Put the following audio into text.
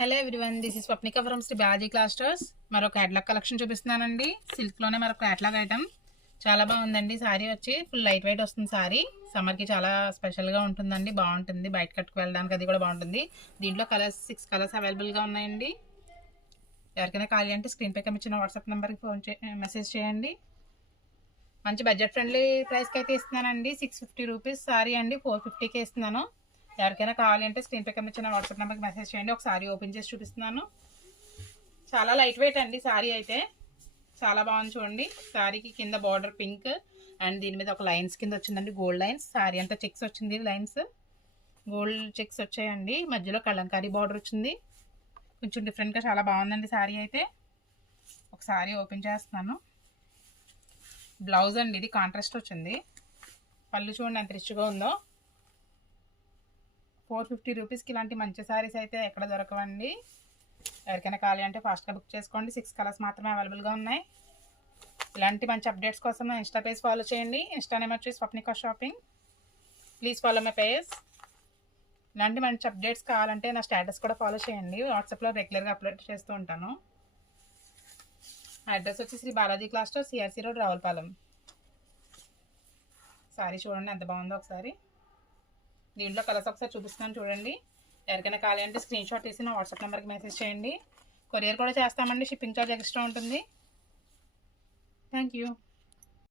Hello everyone, this is Swapnika from Sri Balaji class stores. మరొక catalogue collection చూపిస్తున్నానండి. సిల్క్లోనే మరొక క్యాట్లాగ్ ఐటమ్ చాలా బాగుందండి. సారీ వచ్చి ఫుల్ లైట్ వెయిట్ వస్తుంది. సారీ సమ్మర్కి చాలా స్పెషల్గా ఉంటుందండి. బాగుంటుంది, బయట కట్టుకు వెళ్ళడానికి అది కూడా బాగుంటుంది. దీంట్లో కలర్స్ 6 కలర్స్ అవైలబుల్గా ఉన్నాయండి. ఎవరికైనా ఖాళీ అంటే స్క్రీన్ పై కనిపించిన వాట్సాప్ నెంబర్కి మెసేజ్ చేయండి. మంచి బడ్జెట్ ఫ్రెండ్లీ ప్రైస్కి అయితే ఇస్తున్నానండి. 650 రూపీస్ సారీ అండి, 450కే ఇస్తున్నాను. ఎవరికైనా కావాలి అంటే స్క్రీన్ పై కనిపించిన వాట్సాప్ నెంబర్కి మెసేజ్ చేయండి. ఒక సారీ ఓపెన్ చేసి చూపిస్తున్నాను. చాలా లైట్ వెయిట్ అండి సారీ అయితే. చాలా బాగుంది చూడండి. సారీకి కింద బార్డర్ పింక్ అండ్ దీని మీద ఒక లైన్స్ కింద వచ్చిందండి, గోల్డ్ లైన్స్. సారీ అంతా చెక్స్ వచ్చింది, లైన్స్ గోల్డ్ చెక్స్ వచ్చాయండి. మధ్యలో కలంకారీ బార్డర్ వచ్చింది. కొంచెం డిఫరెంట్గా చాలా బాగుందండి సారీ అయితే. ఒక సారీ ఓపెన్ చేస్తున్నాను. బ్లౌజ్ అండి, ఇది కాంట్రాస్ట్ వచ్చింది. పళ్ళు చూడండి ఎంత రిచ్గా ఉందో. 450 రూపీస్కి ఇలాంటి మంచి సారీస్ అయితే ఎక్కడ దొరకవండి. ఎవరికైనా కావాలి అంటే ఫాస్ట్గా బుక్ చేసుకోండి. 6 కలర్స్ మాత్రమే అవైలబుల్గా ఉన్నాయి. ఇలాంటి మంచి అప్డేట్స్ కోసం నా ఇన్స్టా పేజ్ ఫాలో చేయండి. ఇన్స్టా నేమ్ వచ్చి Swapnika shopping. Please follow my page. ఇలాంటి మంచి అప్డేట్స్ కావాలంటే నా స్టేటస్ కూడా ఫాలో చేయండి. వాట్సాప్లో రెగ్యులర్గా అప్లోడ్ చేస్తూ ఉంటాను. అడ్రస్ వచ్చి Sri Balaji class store, CRC road, Ravulapalem. Sari చూడండి ఎంత బాగుందో ఒకసారి. దీంట్లో కలర్స్ ఒకసారి చూపిస్తున్నాను చూడండి. ఎవరికైనా కావాలి అంటే స్క్రీన్ షాట్ తీసి నా వాట్సాప్ నెంబర్కి మెసేజ్ చేయండి. కొరియర్ కూడా చేస్తామండి. షిప్పింగ్ ఛార్జ్ ఎక్స్ట్రా ఉంటుంది. Thank you.